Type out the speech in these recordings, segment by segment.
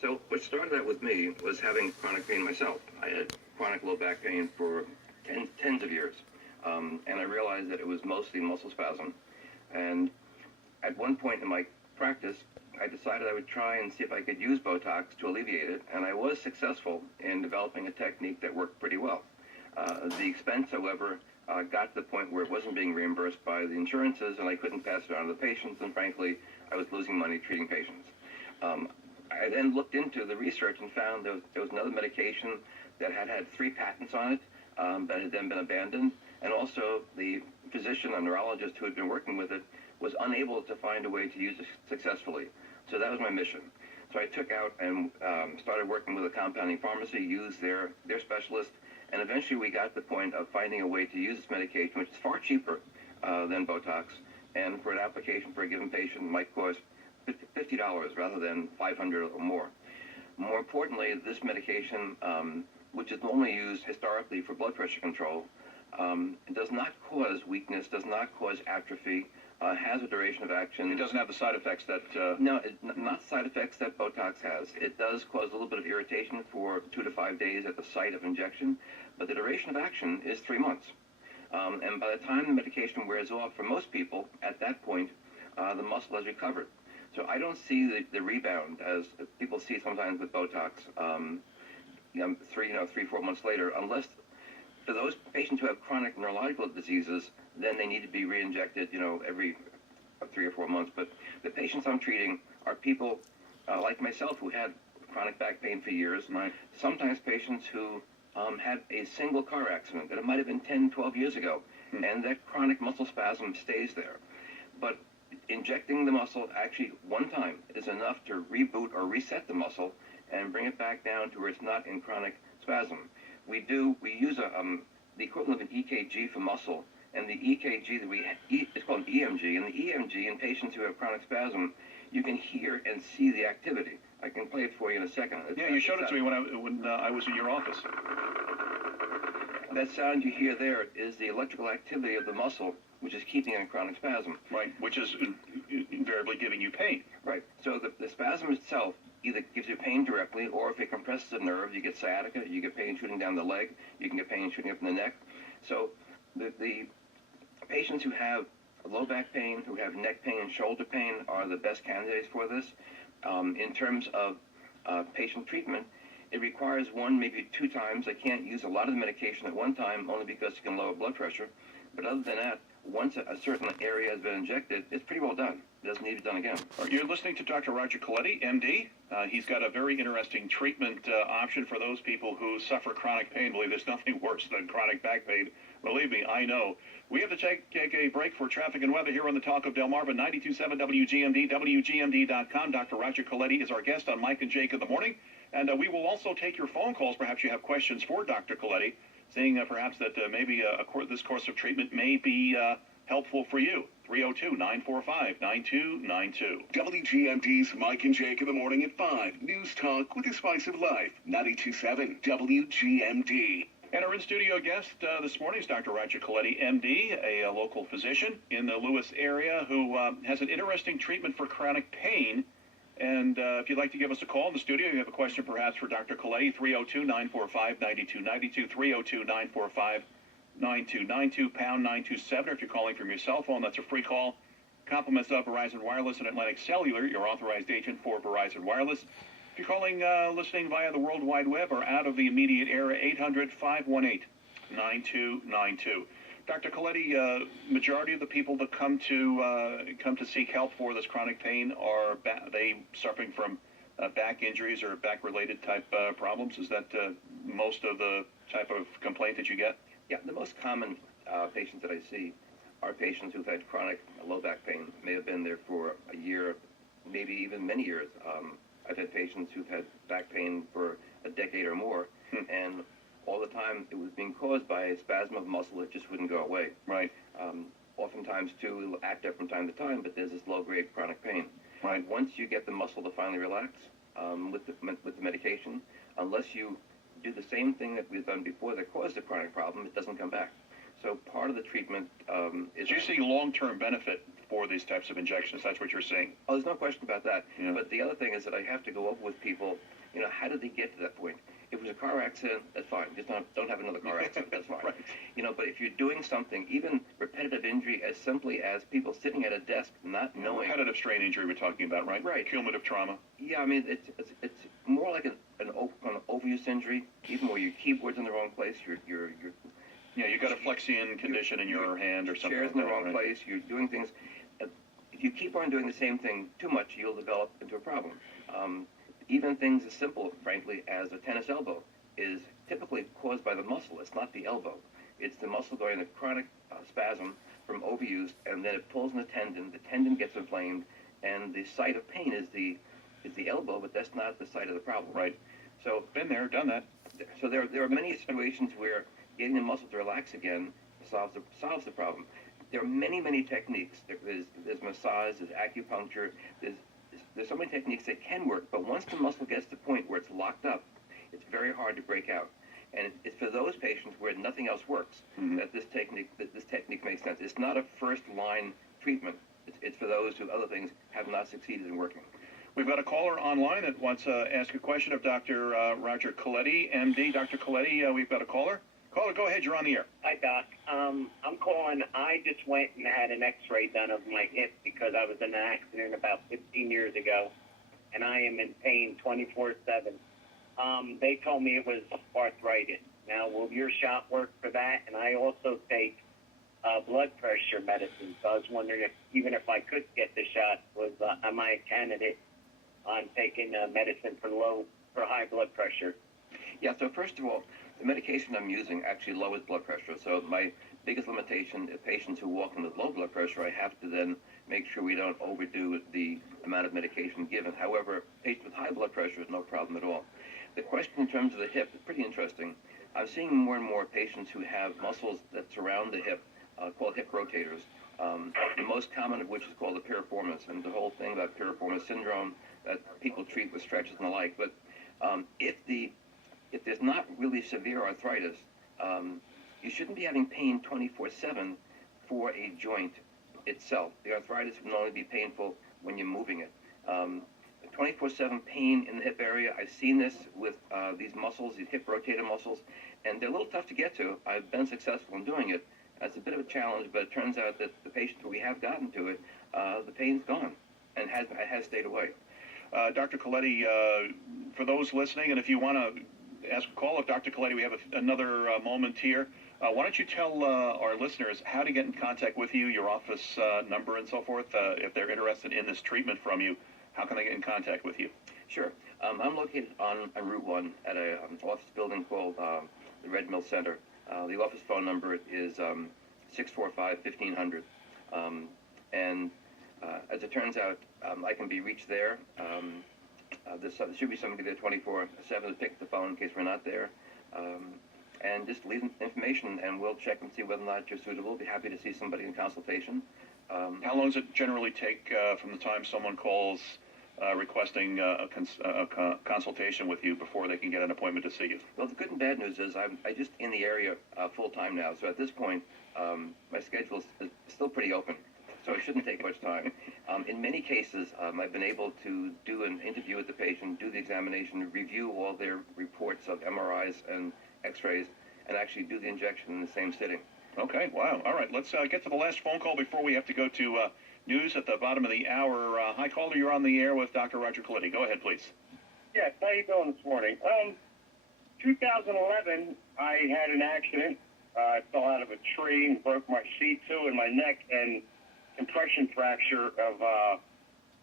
So what started out with me was having chronic pain myself. I had chronic low back pain for tens of years, and I realized that it was mostly muscle spasm. And at one point in my practice, I decided I would try and see if I could use Botox to alleviate it, and I was successful in developing a technique that worked pretty well. The expense, however, got to the point where it wasn't being reimbursed by the insurances, and I couldn't pass it on to the patients, and frankly, I was losing money treating patients. I then looked into the research and found there was another medication that had 3 patents on it that had then been abandoned, and also the physician, a neurologist who had been working with it, was unable to find a way to use it successfully. So that was my mission. So I took out and started working with a compounding pharmacy, used their specialist, and eventually we got to the point of finding a way to use this medication, which is far cheaper than Botox, and for an application for a given patient might cost $50 rather than $500 or more. More importantly, this medication, which is normally used historically for blood pressure control, does not cause weakness, does not cause atrophy, has a duration of action. It doesn't have the side effects that... No, not side effects that Botox has. It does cause a little bit of irritation for 2 to 5 days at the site of injection, but the duration of action is 3 months. And by the time the medication wears off, for most people, at that point, the muscle has recovered. So I don't see the rebound as people see sometimes with Botox, 3-4 months later, unless for those patients who have chronic neurological diseases, then they need to be re-injected, every 3 or 4 months. But the patients I'm treating are people like myself who had chronic back pain for years. Right. Sometimes patients who had a single car accident, that it might have been 10, 12 years ago, and that chronic muscle spasm stays there. But injecting the muscle actually one time is enough to reboot or reset the muscle and bring it back down to where it's not in chronic spasm. We use the equivalent of an EKG for muscle, and the EKG that it's called an EMG, and the EMG in patients who have chronic spasm, you can hear and see the activity. I can play it for you in a second. Yeah, you showed it to me when I was in your office. That sound you hear there is the electrical activity of the muscle, which is keeping it in chronic spasm. Right, which is invariably giving you pain. Right. So the spasm itself either gives you pain directly, or if it compresses a nerve, you get sciatica, you get pain shooting down the leg, you can get pain shooting up in the neck. So the patients who have low back pain, who have neck pain and shoulder pain are the best candidates for this. In terms of patient treatment, it requires 1, maybe 2 times. I can't use a lot of the medication at one time, only because it can lower blood pressure. But other than that, once a certain area has been injected, it's pretty well done. It doesn't need to be done again. You're listening to Dr. Roger Coletti, MD. He's got a very interesting treatment option for those people who suffer chronic pain. Believe there's nothing worse than chronic back pain. Believe me, I know. We have to take a break for traffic and weather here on the Talk of Delmarva, 92.7 WGMD, WGMD.com. Dr. Roger Coletti is our guest on Mike and Jake in the morning. And we will also take your phone calls. Perhaps you have questions for Dr. Coletti, saying perhaps that maybe this course of treatment may be helpful for you. 302-945-9292. WGMD's Mike and Jake in the morning at 5. News Talk with the spice of life. 92.7 WGMD. And our in-studio guest this morning is Dr. Roger Coletti, MD, a local physician in the Lewis area who has an interesting treatment for chronic pain. And if you'd like to give us a call in the studio, you have a question perhaps for Dr. Coletti, 302-945-9292, 302-945-9292, pound 927. If you're calling from your cell phone, that's a free call. Compliments of Verizon Wireless and Atlantic Cellular, your authorized agent for Verizon Wireless. If you're calling, listening via the World Wide Web or out of the immediate area, 800-518-9292. Dr. Coletti, majority of the people that come to seek help for this chronic pain are they suffering from back injuries or back-related type problems? Is that most of the type of complaint that you get? Yeah, the most common patients that I see are patients who've had chronic low back pain. May have been there for a year, maybe even many years. I've had patients who've had back pain for a decade or more, and all the time it was being caused by a spasm of muscle that just wouldn't go away. Right. Oftentimes, too, it'll act up from time to time, but there's this low-grade chronic pain. Right. Once you get the muscle to finally relax with the medication, unless you do the same thing that we've done before that caused the chronic problem, it doesn't come back. So part of the treatment is... Do you see long-term benefit for these types of injections. That's what you're saying. Oh, there's no question about that. Yeah. But the other thing is that I have to go over with people, how did they get to that point? If it was a car accident, that's fine. Just don't have another car accident. That's fine. Right. But if you're doing something, even repetitive injury, as simply as people sitting at a desk not knowing. Repetitive strain injury we're talking about, right? Right. Cumulative trauma. Yeah, I mean, it's more like an overuse injury, even where your keyboard's in the wrong place, Yeah, you got a flexion condition in your hand or something. chair's like in the that, wrong right? place, you're doing things. If you keep on doing the same thing too much, you'll develop into a problem. Even things as simple, frankly, as a tennis elbow is typically caused by the muscle. It's not the elbow. It's the muscle going into chronic spasm from overuse, and then it pulls in the tendon. The tendon gets inflamed, and the site of pain is the elbow, but that's not the site of the problem. Right. So Been there, done that. So there are many situations where getting the muscle to relax again solves the problem. There are many techniques. There's massage, there's acupuncture, there's so many techniques that can work, but once the muscle gets to the point where it's locked up, it's very hard to break out. And it's for those patients where nothing else works that this technique makes sense. It's not a first line treatment. It's for those who other things have not succeeded in working. We've got a caller online that wants to ask a question of Dr. Roger Coletti, MD. Dr. Coletti, we've got a caller. Caller, go ahead. You're on the air. Hi, Doc. I'm calling. I just went and had an X-ray done of my hip because I was in an accident about 15 years ago, and I am in pain 24/7. They told me it was arthritis. Now, will your shot work for that? And I also take blood pressure medicine, so I was wondering if, even if I could get the shot, am I a candidate on taking medicine for high blood pressure? Yeah, so first of all, the medication I'm using actually lowers blood pressure. So my biggest limitation is patients who walk in with low blood pressure, I have to then make sure we don't overdo the amount of medication given. However, patients with high blood pressure is no problem at all. The question in terms of the hip is pretty interesting. I'm seeing more and more patients who have muscles that surround the hip, called hip rotators. The most common of which is called the piriformis, and the whole thing about piriformis syndrome that people treat with stretches and the like. But if there's not really severe arthritis, you shouldn't be having pain 24/7 for a joint itself. The arthritis would only be painful when you're moving it. 24/7 pain in the hip area, I've seen this with these muscles, these hip rotator muscles, and they're a little tough to get to. I've been successful in doing it. It's a bit of a challenge, but it turns out that the patients where we have gotten to it, the pain's gone and has stayed away. Dr. Coletti, for those listening, and if you want to ask a call of Dr. Coletti, we have another moment here. Why don't you tell our listeners how to get in contact with you, your office number and so forth, if they're interested in this treatment from you? How can they get in contact with you? Sure. I'm located on Route 1 at an office building called the Red Mill Center. The office phone number is 645-1500. And as it turns out, I can be reached there. There should be somebody there 24/7 to pick the phone in case we're not there. And just leave information, and we'll check and see whether or not you're suitable. Be happy to see somebody in consultation. How long does it generally take from the time someone calls requesting a consultation with you before they can get an appointment to see you? Well, the good and bad news is I'm just in the area full-time now. So at this point, my schedule is still pretty open. So it shouldn't take much time. In many cases, I've been able to do an interview with the patient, do the examination, review all their reports of MRIs and X-rays, and actually do the injection in the same sitting. Okay, wow. All right, let's get to the last phone call before we have to go to news at the bottom of the hour. Hi, caller, you're on the air with Dr. Roger Coletti. Go ahead, please. Yes, how you doing this morning? 2011, I had an accident. I fell out of a tree and broke my C2 in my neck and compression fracture of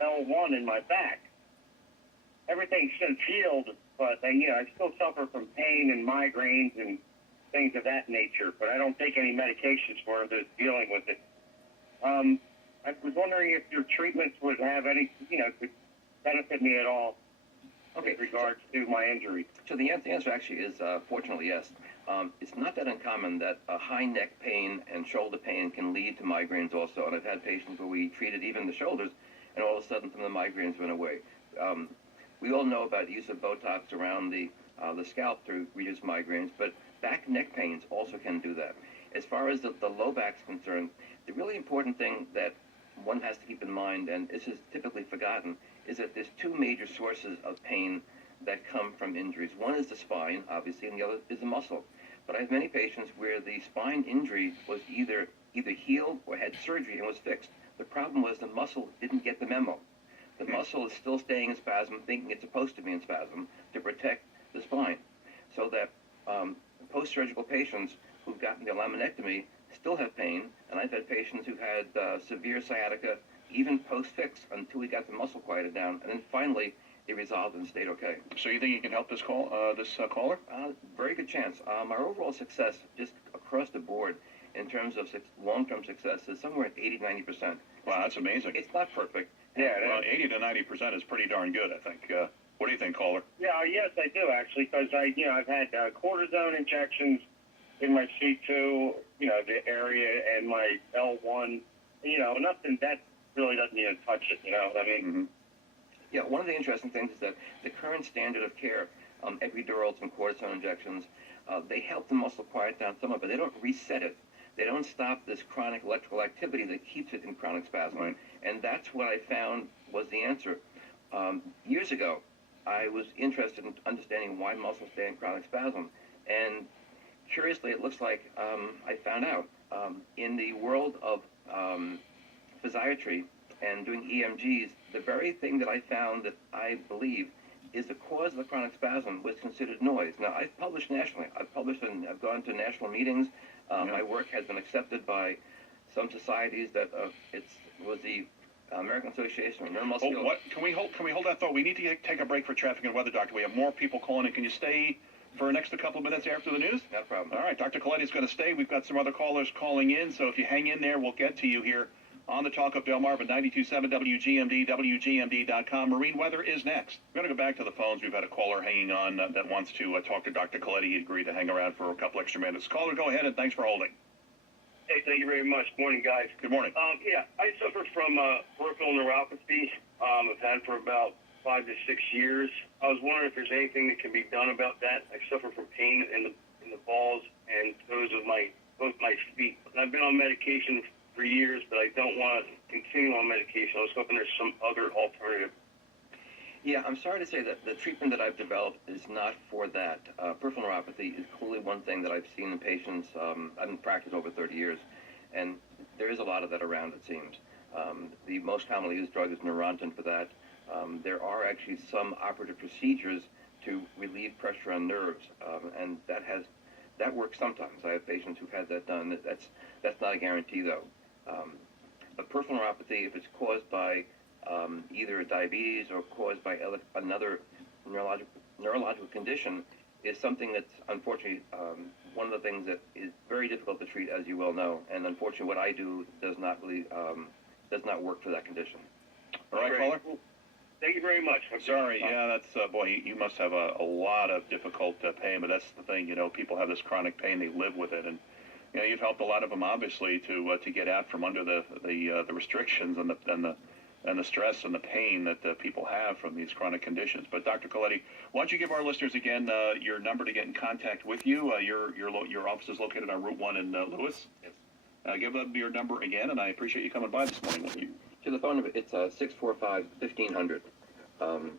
L1 in my back. Everything's since healed, but I still suffer from pain and migraines and things of that nature, but I don't take any medications for dealing with it. I was wondering if your treatments would have any, could benefit me at all with regards to my injury. So the answer actually is, fortunately, yes. It's not that uncommon that a high neck pain and shoulder pain can lead to migraines also, and I've had patients where we treated even the shoulders, and all of a sudden some of the migraines went away. We all know about the use of Botox around the scalp to reduce migraines, but back neck pains also can do that. As far as the low back is concerned, the really important thing that one has to keep in mind, and this is typically forgotten, is that there's two major sources of pain that come from injuries. One is the spine, obviously, and the other is the muscle. But I have many patients where the spine injury was either healed or had surgery and was fixed. The problem was the muscle didn't get the memo. The muscle is still staying in spasm, thinking it's supposed to be in spasm, to protect the spine. So that post-surgical patients who've gotten their laminectomy still have pain, and I've had patients who've had severe sciatica even post-fix until we got the muscle quieted down, and then finally it resolved and stayed okay. So you think you can help this caller? Very good chance. Our overall success, just across the board, in terms of long-term success, is somewhere at 80-90%. Wow, that's amazing. It's not perfect. Yeah, Well, 80 to 90% is pretty darn good, I think. What do you think, caller? yeah, yes, I do actually, because I've had cortisone injections in my C2, the area, and my L1, nothing that really doesn't even touch it. You know what I mean? Mm-hmm. Yeah, one of the interesting things is that the current standard of care, epidurals and cortisone injections, they help the muscle quiet down somewhat, but they don't reset it. They don't stop this chronic electrical activity that keeps it in chronic spasm. Right. And that's what I found was the answer. Years ago, I was interested in understanding why muscles stay in chronic spasm. And curiously, it looks like I found out. In the world of physiatry and doing EMGs, the very thing that I found that I believe is the cause of the chronic spasm was considered noise. Now, I've published nationally. I've published and I've gone to national meetings. My work has been accepted by some societies that was the American Association of Neuromuscular. Oh, what? Can we hold that thought? We need to take a break for traffic and weather, Doctor. We have more people calling in. Can you stay for the next couple of minutes after the news? No problem. All right, Dr. Coletti is going to stay. We've got some other callers calling in, so if you hang in there, we'll get to you here on the Talk of Delmarva, 92.7 WGMD, WGMD.com. Marine weather is next. We're going to go back to the phones. We've had a caller hanging on that wants to talk to Dr. Coletti. He agreed to hang around for a couple extra minutes. Caller, go ahead, and thanks for holding. Hey, thank you very much. Morning, guys. Good morning. Yeah, I suffer from peripheral neuropathy. I've had for about 5 to 6 years. I was wondering if there's anything that can be done about that. I suffer from pain in the balls and toes of both my feet. And I've been on medication for years, but I don't want to continue on medication. I was hoping there's some other alternative. Yeah, I'm sorry to say that the treatment that I've developed is not for that. Peripheral neuropathy is clearly one thing that I've seen in patients. I've been practicing over 30 years, and there is a lot of that around, it seems. The most commonly used drug is Neurontin for that. There are actually some operative procedures to relieve pressure on nerves, and that works sometimes. I have patients who've had that done. That's not a guarantee, though. But peripheral neuropathy, if it's caused by either diabetes or caused by another neurological condition, is something that's unfortunately one of the things that is very difficult to treat, as you well know. And unfortunately, what I do does not work for that condition. All right, caller. Thank you very much. Sorry, yeah, that's, boy, you must have a lot of difficult pain, but that's the thing, people have this chronic pain, they live with it, and, you've helped a lot of them, obviously, to get out from under the restrictions and the stress and the pain that people have from these chronic conditions. But Dr. Coletti, why don't you give our listeners again your number to get in contact with you? Your office is located on Route 1 in Lewis. Yes. Give them your number again, and I appreciate you coming by this morning. To the phone number, it's 645-1500. And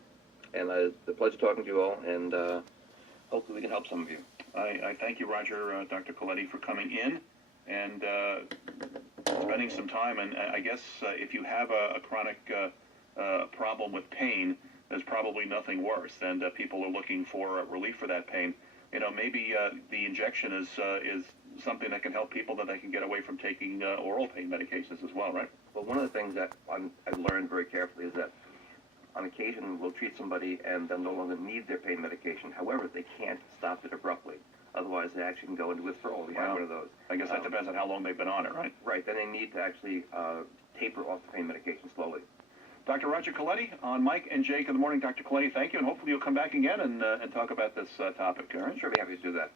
it's a pleasure talking to you all, and hopefully we can help some of you. I thank you, Roger, Dr. Coletti, for coming in and spending some time. And I guess if you have a chronic problem with pain, there's probably nothing worse, and people are looking for relief for that pain. Maybe the injection is something that can help people, that they can get away from taking oral pain medications as well, right? Well, one of the things that I've learned very carefully is that on occasion we'll treat somebody and they'll no longer need their pain medication. However, they can't stop it abruptly. Otherwise, they actually can go into withdrawal. We have one of those. I guess that depends on how long they've been on it, right? Right. Then they need to actually taper off the pain medication slowly. Dr. Roger Coletti on Mike and Jake in the morning. Dr. Coletti, thank you, and hopefully you'll come back again and talk about this topic. All right? Sure, be happy to do that.